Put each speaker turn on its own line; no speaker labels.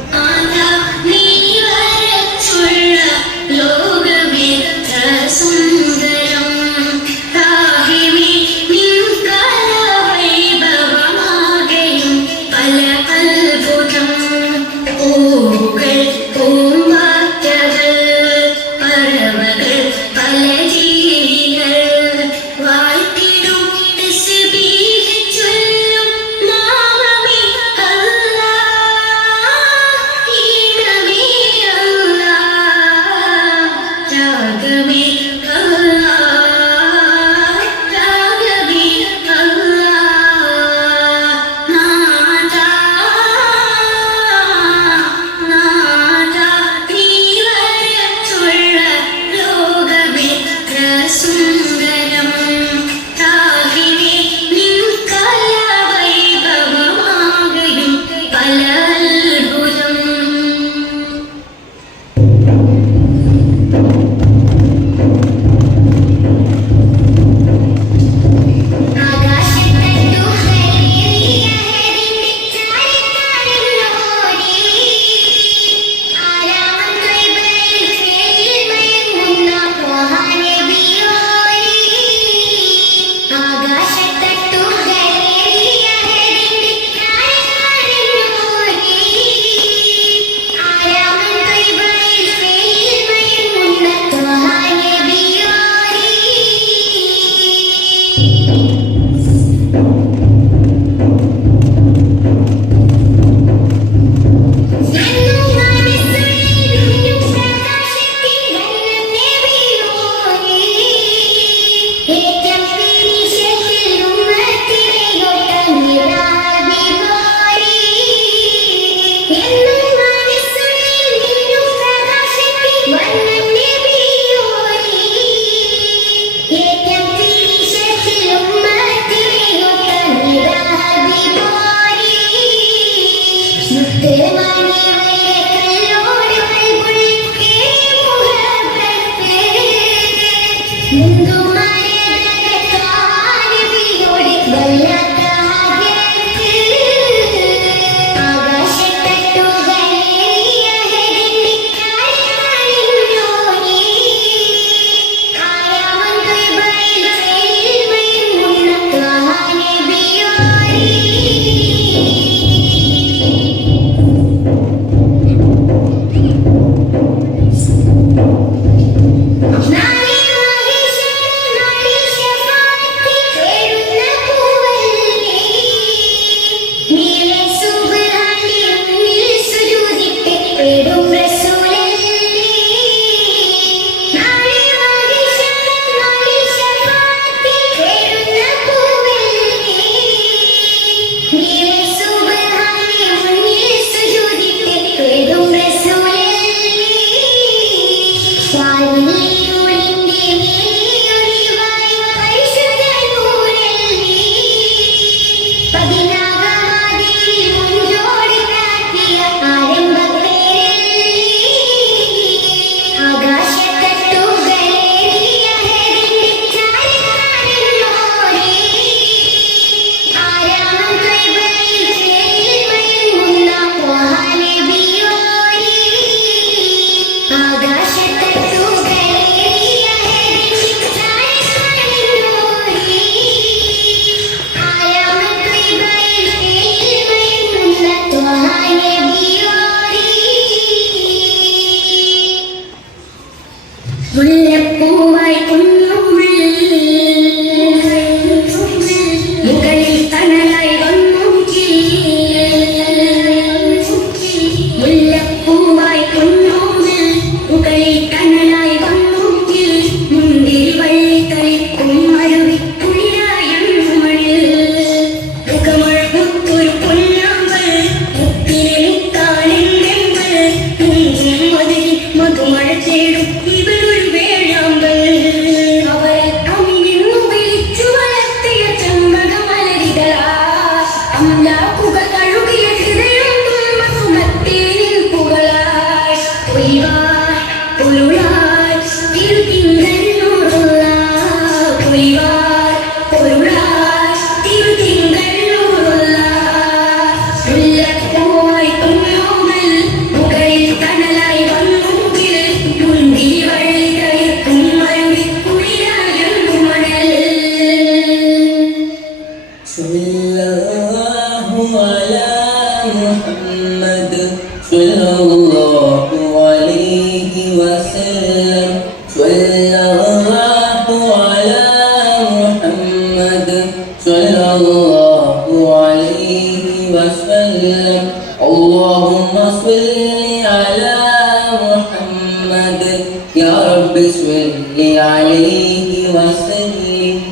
Uh -huh.
وسلم. اللهم صل على محمد. يا رب صل عليه